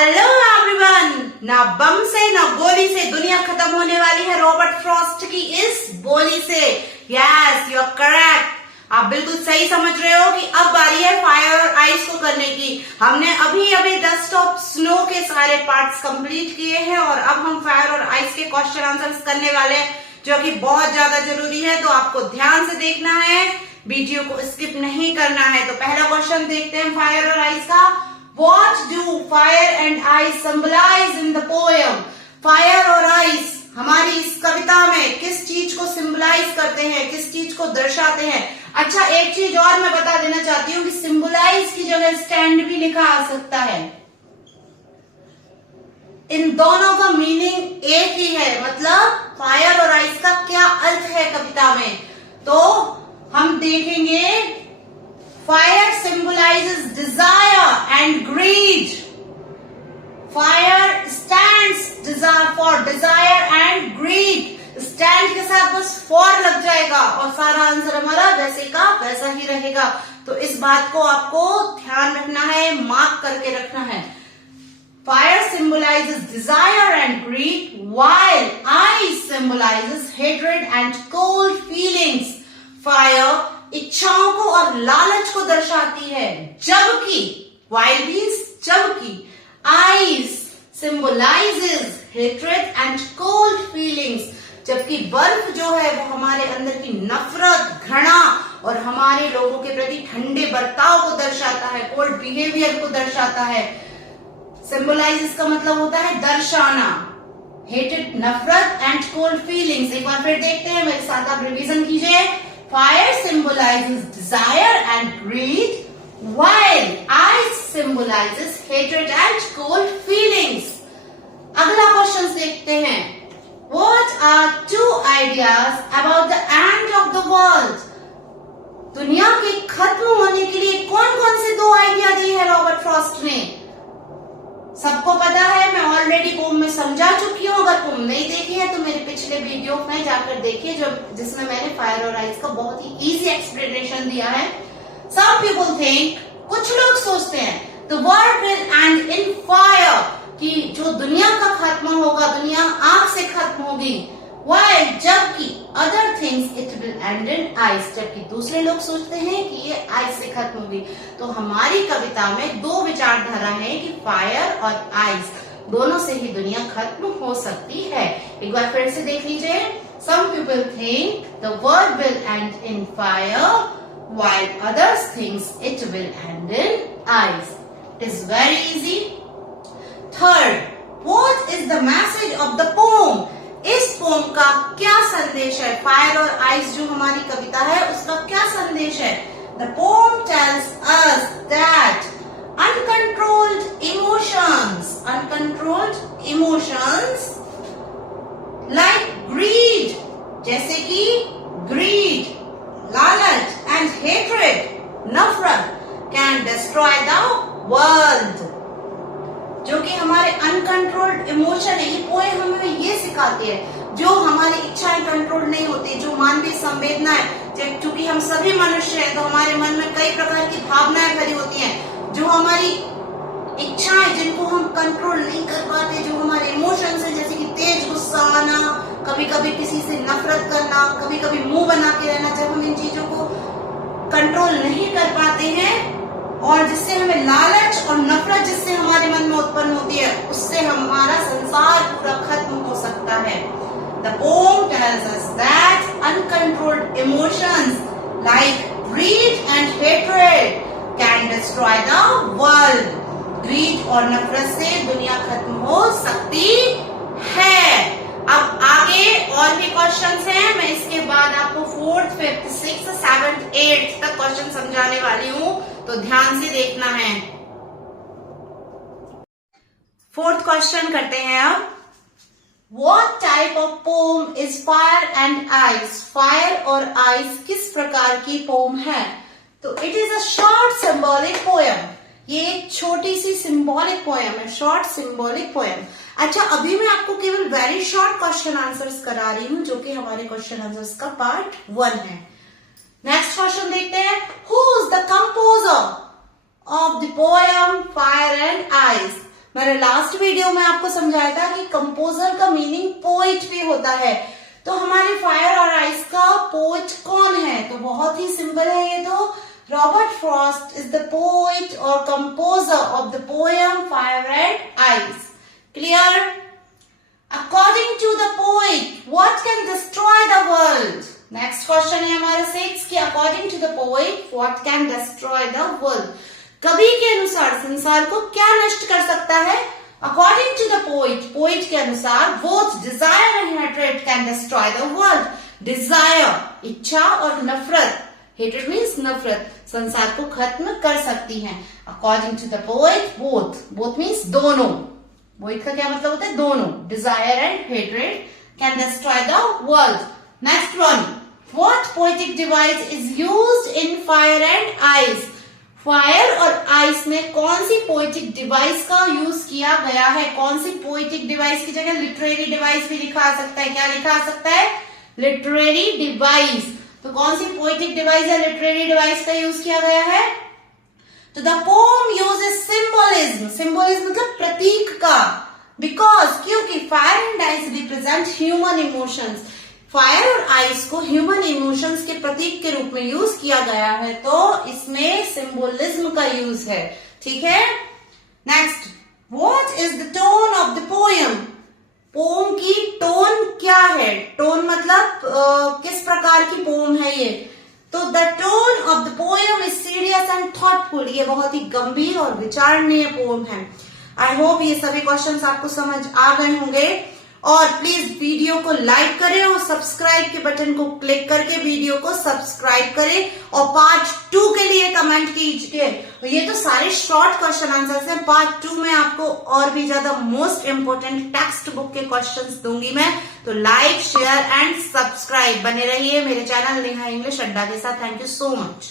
Hello everyone. ना बम से ना गोली से दुनिया खत्म होने वाली है रॉबर्ट फ्रॉस्ट की इस बोली से। Yes, you are correct. आप बिल्कुल सही समझ रहे हो कि अब बारी है फायर और आइस को करने की। हमने अभी अभी डस्ट ऑफ स्नो के सारे पार्ट्स कंप्लीट किए हैं और अब हम फायर और आइस के क्वेश्चन आंसर्स करने वाले हैं, जो कि बहुत ज्यादा जरूरी है। तो आपको ध्यान से देखना है, वीडियो को स्किप नहीं करना है। तो पहला क्वेश्चन देखते हैं फायर और आइस का। What do fire and ice symbolize in the poem? Fire और आइस हमारी इस कविता में किस चीज को सिंबलाइज करते हैं, किस चीज को दर्शाते हैं? अच्छा, एक चीज और मैं बता देना चाहती हूँ कि सिंबलाइज की जगह स्टैंड भी लिखा आ सकता है। इन दोनों का मीनिंग एक ही है, मतलब फायर और आइस का क्या अर्थ है कविता में। तो हम देखेंगे, fire symbolizes desire and greed. Fire stands for desire and greed. Stand के साथ बस for लग जाएगा और सारा आंसर हमारा वैसे का वैसा ही रहेगा। तो इस बात को आपको ध्यान रखना है, मार्क करके रखना है। Fire symbolizes desire and greed, while ice symbolizes hatred and cold feelings. Fire इच्छाओं को और लालच को दर्शाती है, जबकि while means जबकि ice symbolizes hatred and cold feelings. जबकि बर्फ जो है वो हमारे अंदर की नफरत, घृणा और हमारे लोगों के प्रति ठंडे बर्ताव को दर्शाता है, कोल्ड बिहेवियर को दर्शाता है। सिंबलाइज का मतलब होता है दर्शाना, हेटेड नफरत एंड कोल्ड फीलिंग्स। एक बार फिर देखते हैं, मेरे साथ आप रिवीजन कीजिए। Fire symbolizes desire and greed, while ice symbolizes hatred and cold feelings. अगला क्वेश्चन देखते हैं। What are two ideas about the end of the world? दुनिया के खत्म होने के लिए कौन कौन से दो आइडिया दिए हैं रॉबर्ट फ्रॉस्ट ने? सबको पता है, मैं ऑलरेडी पोम में समझा चुकी हूँ। अगर पोम नहीं देखी है तो मेरे पिछले वीडियो में जाकर देखिए, जिसमें मैंने फायर और आइस का बहुत ही इजी एक्सप्लेनेशन दिया है। Some people think, कुछ लोग सोचते हैं the world will end in fire, कि जो दुनिया का खत्म होगा, दुनिया आग से खत्म होगी। While जबकि other things it will end in ice, जबकि दूसरे लोग सोचते हैं कि ये आइस से खत्म होगी। तो हमारी कविता में दो विचारधारा है कि फायर और आइस दोनों से ही दुनिया खत्म हो सकती है। एक बार फिर से देख लीजिए। Some people think the world will end in fire, while others thinks it will end in ice. It is very easy. Third, what is the message of the poem? इस पोम का क्या संदेश है? फायर और ice जो हमारी कविता है उसका क्या संदेश है? The poem tells us that uncontrolled emotions like greed, जैसे कि greed, लालच, and hatred, नफरत, can destroy the world. जो कि हमारे अनकंट्रोल्ड इमोशन है। ये पोएम हमें ये सिखाती है, जो हमारी इच्छाएं कंट्रोल नहीं होती, जो मानवीय संवेदना है, क्योंकि हम सभी मनुष्य हैं तो हमारे मन में कई प्रकार की भावनाएं भरी होती हैं। जो हमारी इच्छाएं जिनको हम कंट्रोल नहीं कर पाते, जो हमारे इमोशंस हैं, जैसे कि तेज गुस्सा आना, कभी कभी किसी से नफरत करना, कभी कभी मुंह बना के रहना, जब हम इन चीजों को कंट्रोल नहीं कर पाते हैं और जिससे हमें लालच और नफरत जिससे हमारे मन में उत्पन्न होती है, उससे हमारा संसार पूरा खत्म हो सकता है। The poem tells us that uncontrolled emotions like greed and hatred can destroy the world. Greed और नफरत से दुनिया खत्म हो सकती है। अब आगे और भी क्वेश्चंस हैं। मैं इसके बाद आपको 4th, 5th, 6th, 7th, 8th तक क्वेश्चन समझाने वाली हूँ, तो ध्यान से देखना है। 4th क्वेश्चन करते हैं अब। What type of poem is Fire and Ice? Fire और आइस किस प्रकार की पोम है? तो it is a short symbolic poem. ये एक छोटी सी सिंबॉलिक पोएम है, शॉर्ट सिंबॉलिक पोएम। अच्छा, अभी मैं आपको केवल वेरी शॉर्ट क्वेश्चन आंसर्स करा रही हूँ, जो कि हमारे क्वेश्चन आंसर्स का पार्ट 1 है। नेक्स्ट क्वेश्चन देखते हैं। Who is the composer of the poem Fire and Ice? मैंने लास्ट वीडियो में आपको समझाया था कि कंपोजर का मीनिंग पोइट भी होता है। तो हमारे फायर और आइस का पोइट कौन है? तो बहुत ही सिंपल है ये तो। Robert Frost is the poet और composer of the poem fire and ice. Clear? According to the poet what can destroy the world? Next question है हमारा 6 कि according to the poet what can destroy the world? कवि के अनुसार संसार को क्या नष्ट कर सकता है? According to the poet, poet के अनुसार both desire and hatred can destroy the world. Desire इच्छा और नफरत, हेट्रेड मीन्स नफरत, संसार को खत्म कर सकती हैं। According to the poet both, both means दोनों। पोइट का क्या मतलब होता है? दोनों। Desire and hatred can destroy the world. Next one, what poetic device is used in fire and ice? Fire और आइस में कौन सी पोएटिक डिवाइस का यूज किया गया है? कौन सी पोएटिक डिवाइस की जगह लिटरेरी डिवाइस भी लिखा सकता है? क्या लिखा सकता है? Literary device. तो कौन सी पोएटिक डिवाइस या लिटरेरी डिवाइस का यूज किया गया है? तो the pome uses symbolism. Symbolism मतलब प्रतीक का। बिकॉज, क्योंकि fire and ice represent human emotions. Fire और आइस को ह्यूमन इमोशंस के प्रतीक के रूप में यूज किया गया है, तो इसमें सिंबोलिज्म का यूज है। ठीक है। Next, what is the tone of the poem? Poem की टोन क्या है? टोन मतलब किस प्रकार की पोम है ये? तो the tone of the poem is serious and thoughtful. ये बहुत ही गंभीर और विचारणीय पोम है। आई होप ये सभी क्वेश्चंस आपको समझ आ गए होंगे। और प्लीज वीडियो को लाइक करें और सब्सक्राइब के बटन को क्लिक करके वीडियो को सब्सक्राइब करें और पार्ट 2 के लिए कमेंट कीजिए। ये तो सारे शॉर्ट क्वेश्चन आंसर्स हैं। पार्ट 2 में आपको और भी ज्यादा मोस्ट इंपोर्टेंट टेक्स्ट बुक के क्वेश्चंस दूंगी मैं। तो लाइक, शेयर एंड सब्सक्राइब बने रहिए मेरे चैनल नेहा इंग्लिश अड्डा के साथ। Thank you so much.